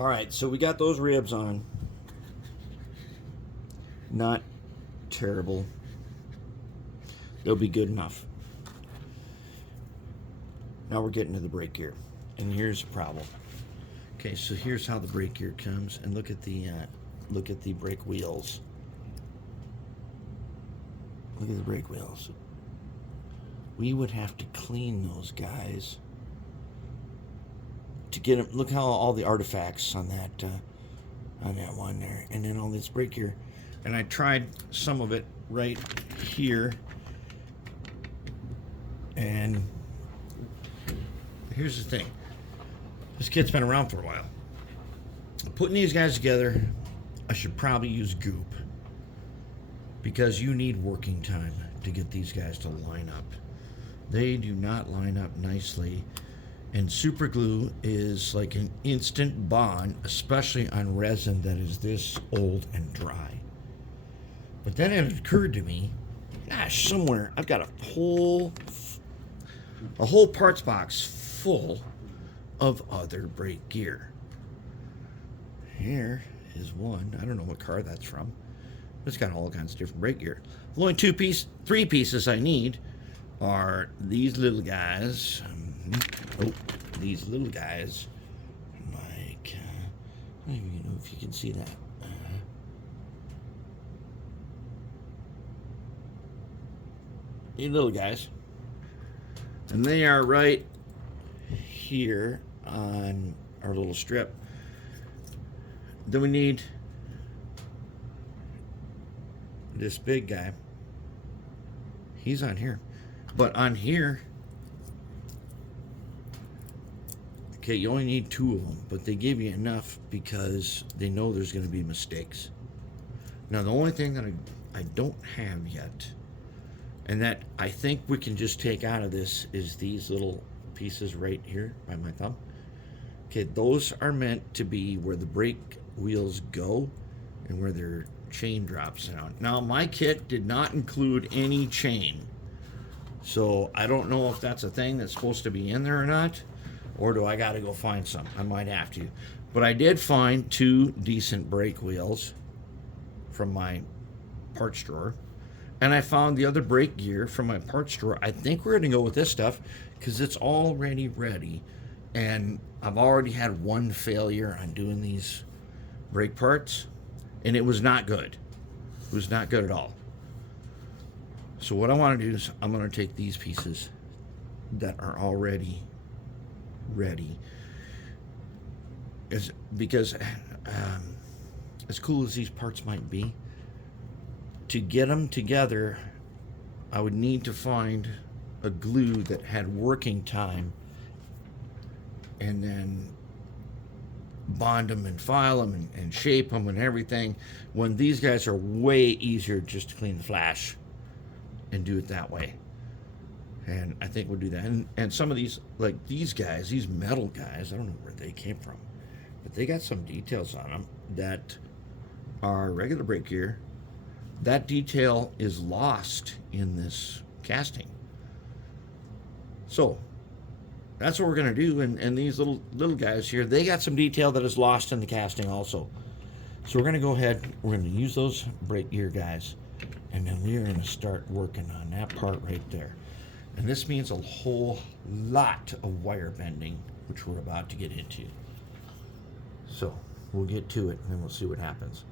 All right, so we got those ribs on. Not terrible. They'll be good enough. Now we're getting to the brake gear, and here's the problem. Okay, so here's how the brake gear comes, and look at the brake wheels. Look at the brake wheels. We would have to clean those guys to get them. Look how all the artifacts on that one there, and then all this brake gear. And I tried some of it right here, and here's the thing. This kit's been around for a while. Putting these guys together, I should probably use goop, because you need working time to get these guys to line up. They do not line up nicely, and super glue is like an instant bond, especially on resin that is this old and dry. But then it occurred to me, gosh, somewhere I've got a whole parts box full of other brake gear. Here is one. I don't know what car that's from. It's got all kinds of different brake gear. The only three pieces I need are these little guys. These little guys. Like, I don't even know if you can see that. These little guys. And they are right here on our little strip. Then we need this big guy. He's on here. But on here, okay, you only need 2 of them, but they give you enough because they know there's going to be mistakes. Now, the only thing that I don't have yet, and that I think we can just take out of this, is these little pieces right here by my thumb. Okay, those are meant to be where the brake wheels go and where their chain drops down. Now, my kit did not include any chain, so I don't know if that's a thing that's supposed to be in there or not, or do I got to go find some? I might have to. But I did find 2 decent brake wheels from my parts drawer, and I found the other brake gear from my parts drawer. I think we're going to go with this stuff because it's already ready, and I've already had one failure on doing these brake parts, and it was not good. It was not good at all. So what I want to do is I'm going to take these pieces that are already ready, because as cool as these parts might be, to get them together, I would need to find a glue that had working time, and then bond them and file them and shape them and everything, when these guys are way easier just to clean the flash and do it that way. And I think we'll do that. And some of these, like these guys, these metal guys, I don't know where they came from, but they got some details on them that are regular brake gear. That detail is lost in this casting. So that's what we're going to do. And these little guys here, they got some detail that is lost in the casting also. So we're going to go ahead, we're going to use those brake gear guys, and then we're going to start working on that part right there. And this means a whole lot of wire bending, which we're about to get into. So we'll get to it, and then we'll see what happens.